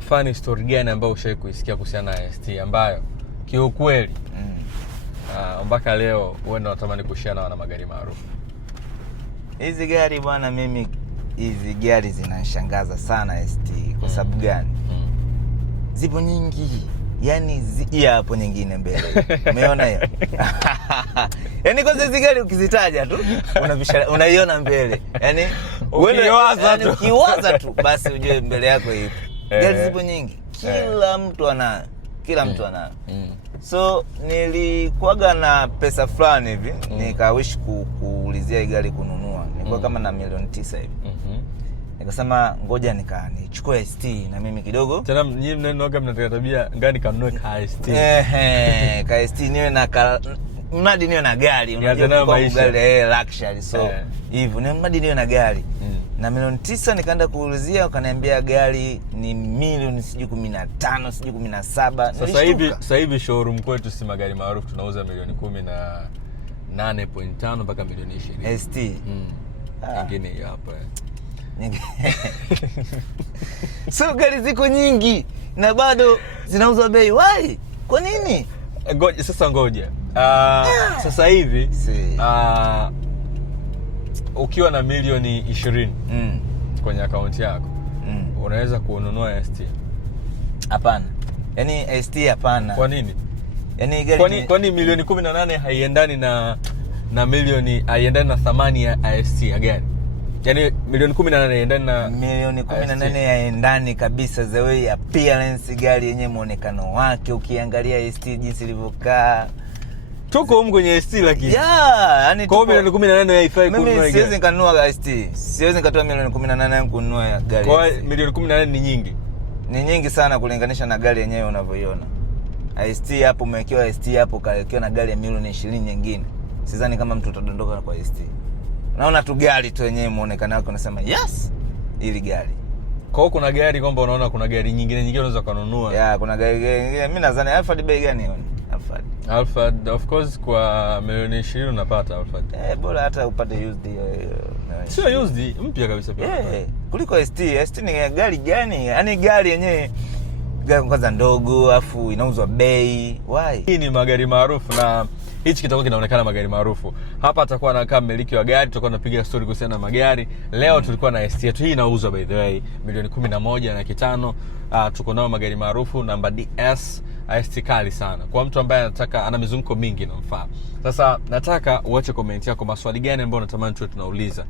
funny story gani ambayo ushawahi kuisikia kuhusiana na ST ambayo kiukweli mpaka leo wewe unatamani kushare na wana magari maarufu? Hizi gari bwana, mimi hizi gari zinashangaza sana ST. Kwa sababu gani? Zipo nyingi. Yaani hapo nyingine mbele. Umeona hiyo? Yaani kwa hizi gari ukizitaja tu unaiona mbele. Yaani ukiwaza tu basi ujue mbele yako ipo. Gari zipo nyingi. Kila mtu anayo. So nilikuwaga na pesa fulani hivi, nikawish kuulizia hii gari kununua. Nilikuwa kama na milioni 9 hivi. Nikasema ngoja nichukue ST na mimi kidogo. Tena nyinyi mnaoga mnataka tabia ngani kanunue ka ST. Ka ST niwe na mradi niwe na gari. Unajua kwa gari luxury. So hivyo ni mradi niwe na gari. Na milioni 9 nikaenda kuulizia, wakaniambia gari ni milioni sijui 15 sijui 17. Sasa hivi showroom kwetu si magari maarufu tunauza milioni 18.5 mpaka milioni 20. ST. Nyingine hapa. So gari ziko nyingi na bado zinauzwa bei. Why? Kwa nini? Ngoja. Sasa hivi ukiwa na milioni 20 kwenye akaunti yako unaweza kununua ST? Hapana. Yaani ST hapana. Kwa nini? Yaani gari kwani milioni 18 haiendani na milioni, haiendani na thamani ya ST ya gari? Yaani milioni 18 haiendani na milioni 18 haiendani kabisa. The way appearance gari yenyewe, muonekano wake, ukiangalia ST jinsi ilivyokaa. Tuko huko kwenye ST lakini. Yani kwa milioni 18 haifai kununua gari. Mimi siwezi kanunua ST. Siwezi nikatoa milioni 18 yangu kununua gari. Kwa milioni 18 ni nyingi. Ni nyingi sana kulinganisha na gari yenyewe unavyoiona. ST hapo umewekewa ST hapo kawekewa na gari ya milioni 20 nyingine. Sidhani kama mtu atadondoka kwa ST. Unaona tu gari tu yenyewe muonekano wake unasema yes, ili gari. Kwa hiyo kuna gari kwamba unaona kuna gari nyingine unaweza kununua. Kuna gari nyingine. Mimi nadhani Alphard bei gani hiyo? Alphard of course kwa milioni 20 unapata Alphard. Bora hata upate used. Sio used, mpya kabisa pia. Kuliko ST. ST ni gari gani? Yaani gari yenyewe gari kwanza ndogo afu inauzwa bei. Why? Hii ni magari maarufu na hichi kitakuwa kinaonekana magari maarufu. Hapa atakuwa anakaa mmiliki wa gari, tutakuwa tunapiga story kuhusiana na magari. Leo tulikuwa na ST yetu, hii inauzwa by the way milioni 11.5. Tuko nao magari maarufu namba DS ST kali sana. Kwa mtu ambaye anataka, ana mizunguko mingi inamfaa. Sasa nataka uache comment yako, maswali gani ambayo unatamani tuwe tunauliza